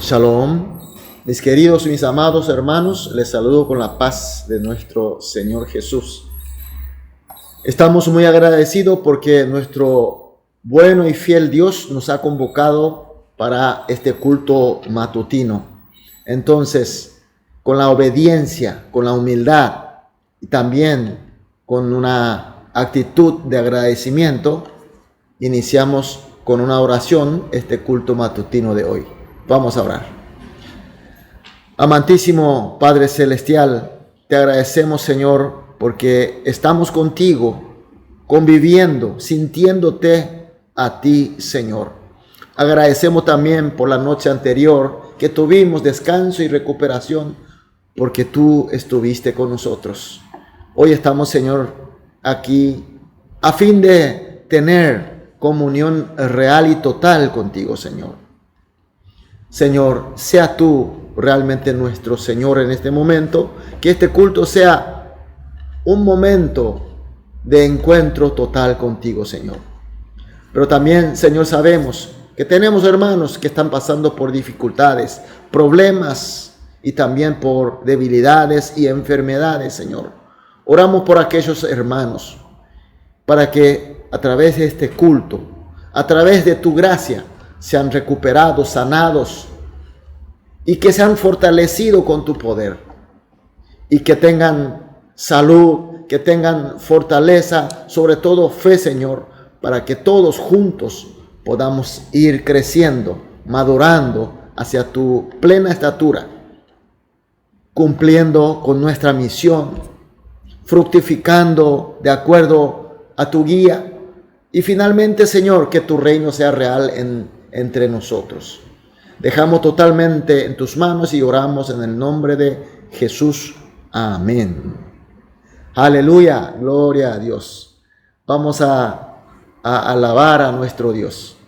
Shalom, mis queridos y mis amados hermanos, les saludo con la paz de nuestro Señor Jesús. Estamos muy agradecidos porque nuestro bueno y fiel Dios nos ha convocado para este culto matutino. Entonces, con la obediencia, con la humildad y también con una actitud de agradecimiento, iniciamos con una oración este culto matutino de hoy. Vamos a orar. Amantísimo Padre Celestial, te agradecemos, Señor, porque estamos contigo, conviviendo, sintiéndote a ti, Señor. Agradecemos también por la noche anterior que tuvimos descanso y recuperación, porque tú estuviste con nosotros. Hoy estamos, Señor, aquí a fin de tener comunión real y total contigo, Señor. Señor, sea tú realmente nuestro Señor en este momento, que este culto sea un momento de encuentro total contigo, Señor. Pero también, Señor, sabemos que tenemos hermanos que están pasando por dificultades, problemas y también por debilidades y enfermedades, Señor. Oramos por aquellos hermanos para que a través de este culto, a través de tu gracia, sean recuperados, sanados y que sean fortalecidos con tu poder y que tengan salud, que tengan fortaleza, sobre todo fe, Señor, para que todos juntos podamos ir creciendo, madurando hacia tu plena estatura, cumpliendo con nuestra misión, fructificando de acuerdo a tu guía y finalmente, Señor, que tu reino sea real entre nosotros. Dejamos totalmente en tus manos y oramos en el nombre de Jesús. Amén. Aleluya, gloria a Dios. Vamos a alabar a nuestro Dios.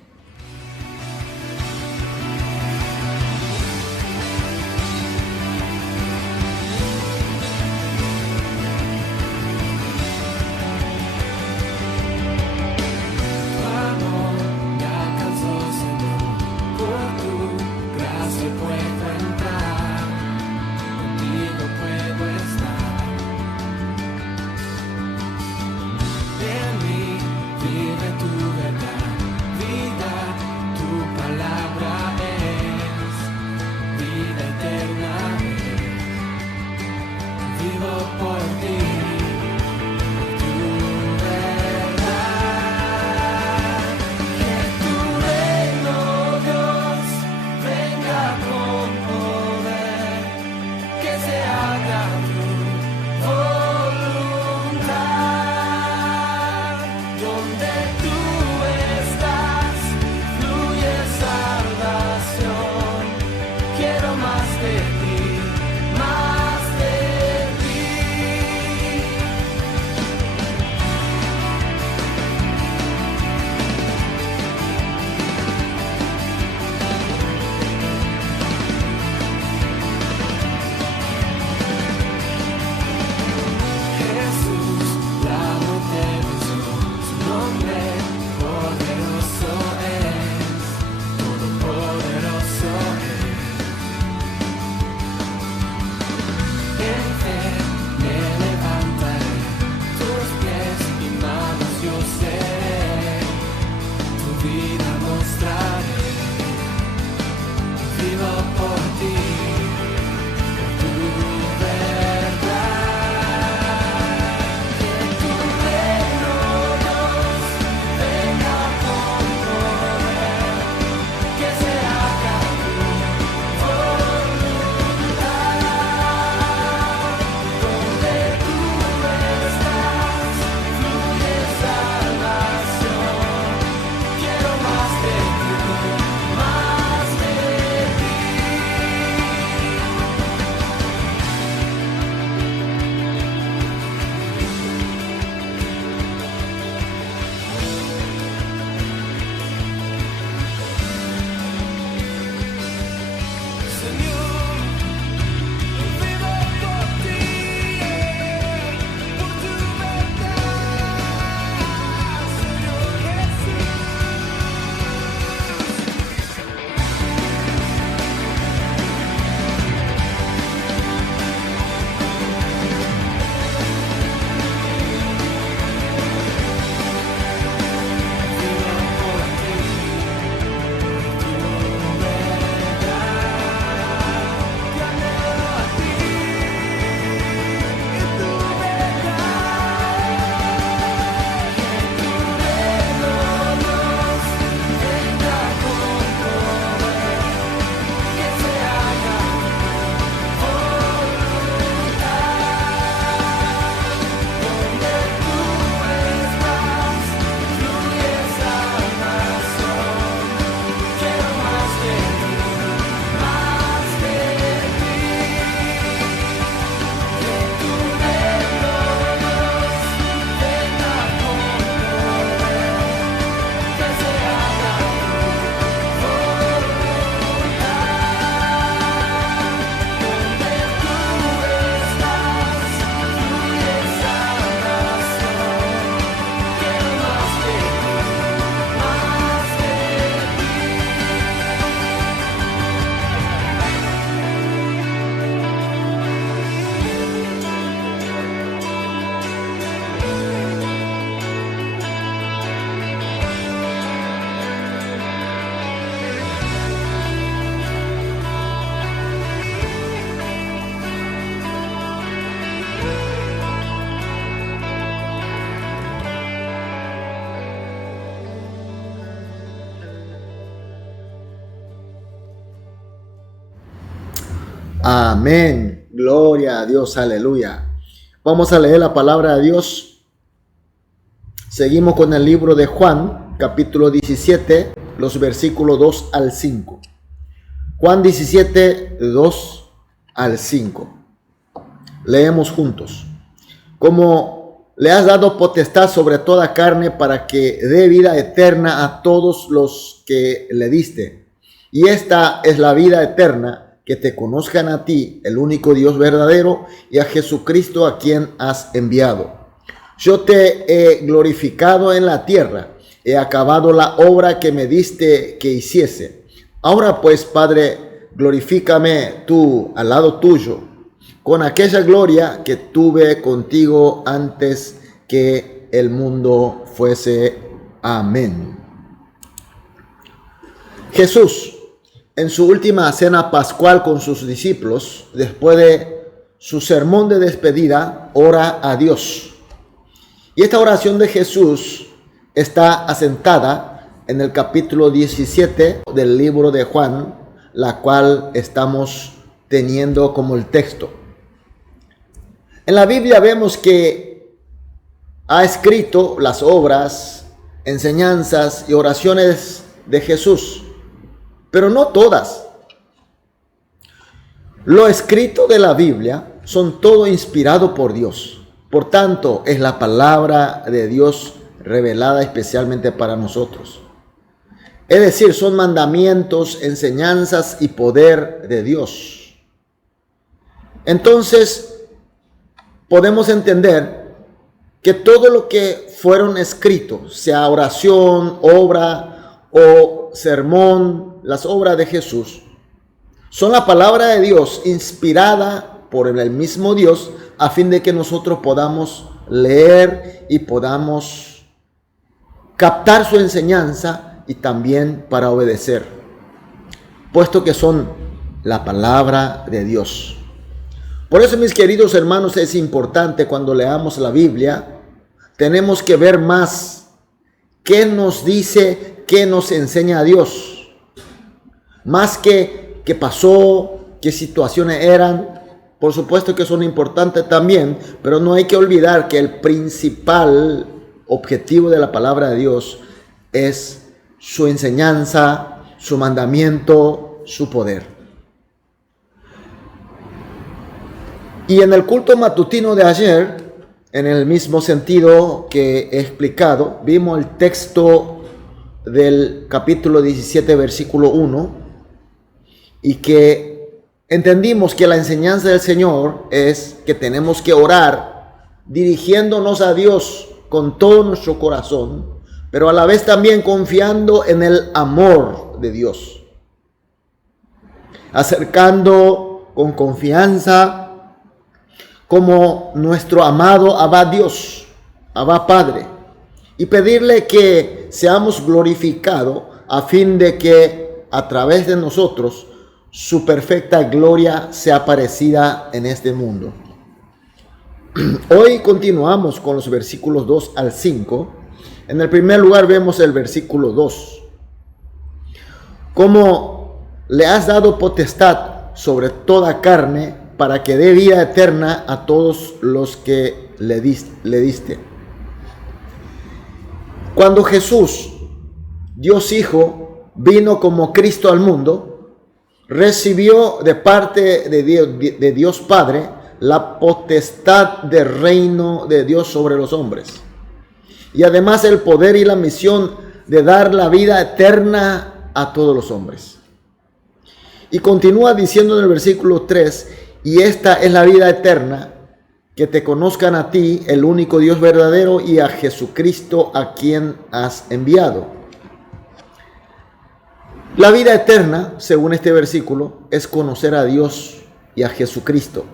Amén. Gloria a Dios. Aleluya. Vamos a leer la palabra de Dios. Seguimos con el libro de Juan, capítulo 17, los versículos 2 al 5. Juan 17, 2 al 5. Leemos juntos. Como le has dado potestad sobre toda carne para que dé vida eterna a todos los que le diste. Y esta es la vida eterna, que te conozcan a ti, el único Dios verdadero, y a Jesucristo a quien has enviado. Yo te he glorificado en la tierra, he acabado la obra que me diste que hiciese. Ahora pues, Padre, glorifícame tú al lado tuyo, con aquella gloria que tuve contigo antes que el mundo fuese. Amén. Jesús, en su última cena pascual con sus discípulos, después de su sermón de despedida, ora a Dios. Y esta oración de Jesús está asentada en el capítulo 17 del libro de Juan, la cual estamos teniendo como el texto. En la Biblia vemos que ha escrito las obras, enseñanzas y oraciones de Jesús, pero no todas. Lo escrito de la Biblia son todo inspirado por Dios. Por tanto, es la palabra de Dios revelada especialmente para nosotros. Es decir, son mandamientos, enseñanzas y poder de Dios. Entonces, podemos entender que todo lo que fueron escritos, sea oración, obra o sermón, las obras de Jesús, son la palabra de Dios inspirada por el mismo Dios, a fin de que nosotros podamos leer y podamos captar su enseñanza y también para obedecer, puesto que son la palabra de Dios. Por eso, mis queridos hermanos, es importante cuando leamos la Biblia, tenemos que ver más qué nos dice, qué nos enseña Dios. Más que qué pasó, qué situaciones eran. Por supuesto que son importantes también, pero no hay que olvidar que el principal objetivo de la palabra de Dios es su enseñanza, su mandamiento, su poder. Y en el culto matutino de ayer, en el mismo sentido que he explicado, vimos el texto del capítulo 17, versículo 1, y que entendimos que la enseñanza del Señor es que tenemos que orar dirigiéndonos a Dios con todo nuestro corazón, pero a la vez también confiando en el amor de Dios, acercando con confianza como nuestro amado Abba Dios, Abba Padre, y pedirle que seamos glorificados a fin de que a través de nosotros su perfecta gloria sea aparecida en este mundo. Hoy continuamos con los versículos 2 al 5. En el primer lugar vemos el versículo 2. Como le has dado potestad sobre toda carne, para que dé vida eterna a todos los que le diste. Cuando Jesús, Dios Hijo, vino como Cristo al mundo, recibió de parte de Dios Padre la potestad del reino de Dios sobre los hombres. Y además el poder y la misión de dar la vida eterna a todos los hombres. Y continúa diciendo en el versículo 3, y esta es la vida eterna, que te conozcan a ti, el único Dios verdadero, y a Jesucristo a quien has enviado. La vida eterna, según este versículo, es conocer a Dios y a Jesucristo.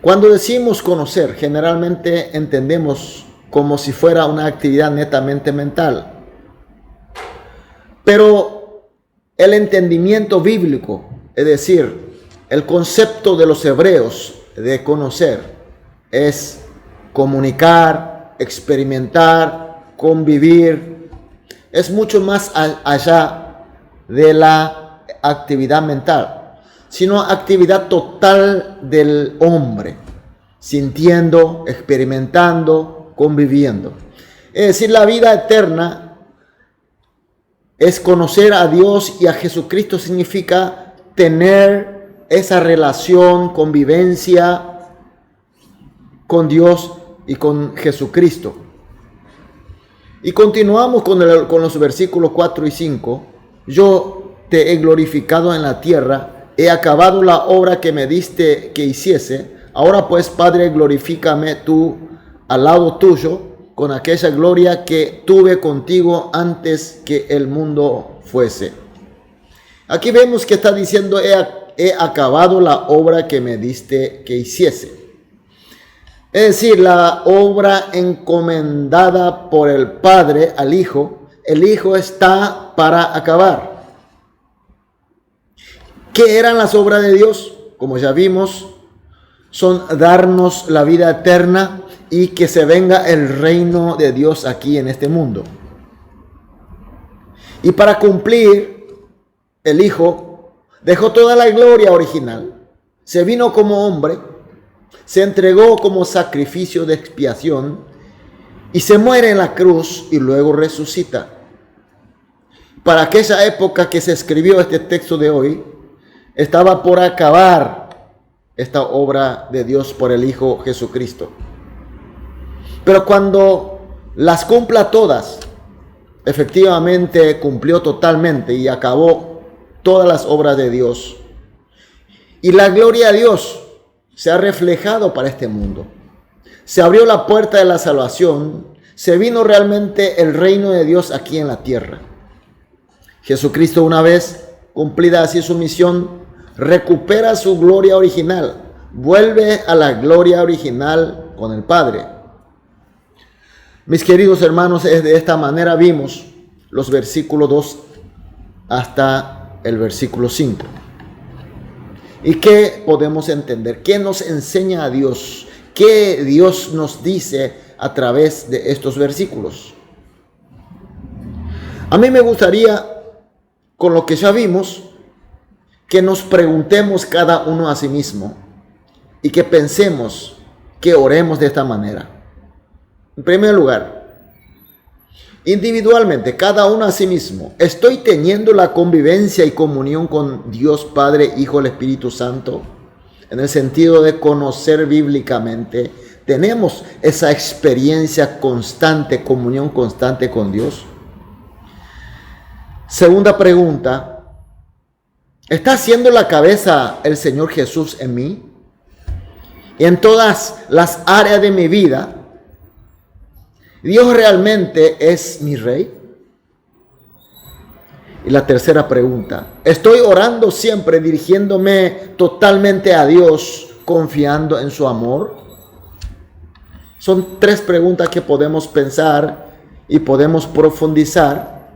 Cuando decimos conocer, generalmente entendemos como si fuera una actividad netamente mental. Pero el entendimiento bíblico, es decir, el concepto de los hebreos de conocer, es comunicar, experimentar, convivir. Es mucho más allá de la actividad mental. sino actividad total del hombre, sintiendo, experimentando, conviviendo. Es decir, la vida eterna es conocer a Dios y a Jesucristo, significa tener esa relación, convivencia con Dios y con Jesucristo. Y continuamos con los versículos 4 y 5. Yo te he glorificado en la tierra, he acabado la obra que me diste que hiciese. Ahora pues, Padre, glorifícame tú al lado tuyo con aquella gloria que tuve contigo antes que el mundo fuese. Aquí vemos que está diciendo, he acabado la obra que me diste que hiciese. Es decir, la obra encomendada por el Padre al Hijo, el Hijo está para acabar. ¿Qué eran las obras de Dios? Como ya vimos, son darnos la vida eterna y que se venga el reino de Dios aquí en este mundo. Y para cumplir, el Hijo dejó toda la gloria original, se vino como hombre, se entregó como sacrificio de expiación y se muere en la cruz y luego resucita. Para aquella época que se escribió este texto de hoy, estaba por acabar esta obra de Dios por el Hijo Jesucristo. Pero cuando las cumpla todas, efectivamente cumplió totalmente y acabó todas las obras de Dios. Y la gloria de Dios se ha reflejado para este mundo. Se abrió la puerta de la salvación, se vino realmente el reino de Dios aquí en la tierra. Jesucristo, una vez cumplida así su misión, recupera su gloria original, vuelve a la gloria original con el Padre. Mis queridos hermanos, de esta manera vimos los versículos 2 hasta el versículo 5. ¿Y qué podemos entender? ¿Qué nos enseña a Dios? ¿Qué Dios nos dice a través de estos versículos? A mí me gustaría, con lo que ya vimos, que nos preguntemos cada uno a sí mismo y que pensemos, que oremos de esta manera. En primer lugar, individualmente, cada uno a sí mismo, ¿estoy teniendo la convivencia y comunión con Dios Padre, Hijo, el Espíritu Santo? En el sentido de conocer bíblicamente, ¿tenemos esa experiencia constante, comunión constante con Dios? Segunda pregunta, ¿está haciendo la cabeza el Señor Jesús en mí? Y en todas las áreas de mi vida, ¿Dios realmente es mi Rey? Y la tercera pregunta, ¿estoy orando siempre dirigiéndome totalmente a Dios, confiando en su amor? Son tres preguntas que podemos pensar y podemos profundizar.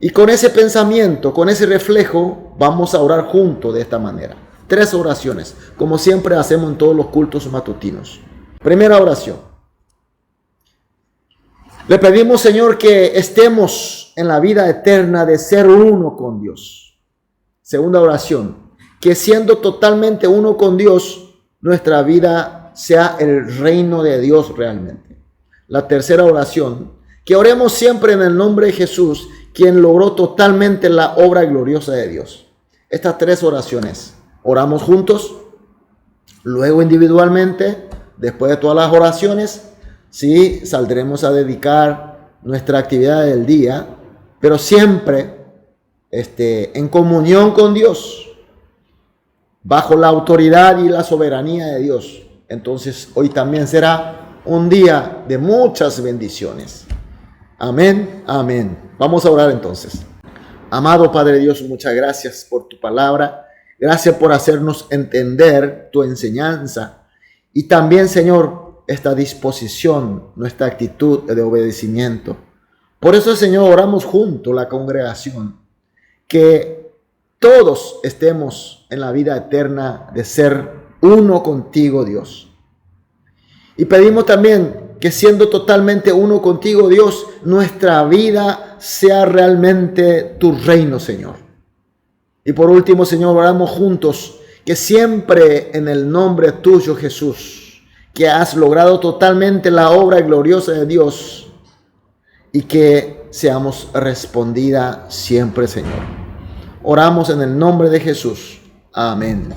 Y con ese pensamiento, con ese reflejo, vamos a orar juntos de esta manera. 3 oraciones, como siempre hacemos en todos los cultos matutinos. Primera oración. Le pedimos, Señor, que estemos en la vida eterna de ser uno con Dios. Segunda oración, que siendo totalmente uno con Dios, nuestra vida sea el reino de Dios realmente. La tercera oración, que oremos siempre en el nombre de Jesús, quien logró totalmente la obra gloriosa de Dios. Estas 3 oraciones, oramos juntos, luego individualmente, después de todas las oraciones, sí, saldremos a dedicar nuestra actividad del día, pero siempre en comunión con Dios, bajo la autoridad y la soberanía de Dios. Entonces, hoy también será un día de muchas bendiciones. Amén, amén. Vamos a orar entonces. Amado Padre Dios, muchas gracias por tu palabra. Gracias por hacernos entender tu enseñanza. Y también, Señor, esta disposición, nuestra actitud de obedecimiento. Por eso, Señor, oramos junto la congregación, que todos estemos en la vida eterna de ser uno contigo, Dios. Y pedimos también que siendo totalmente uno contigo, Dios, nuestra vida sea realmente tu reino, Señor. Y por último, Señor, oramos juntos que siempre en el nombre tuyo, Jesús, que has logrado totalmente la obra gloriosa de Dios, y que seamos respondida siempre, Señor. Oramos en el nombre de Jesús. Amén.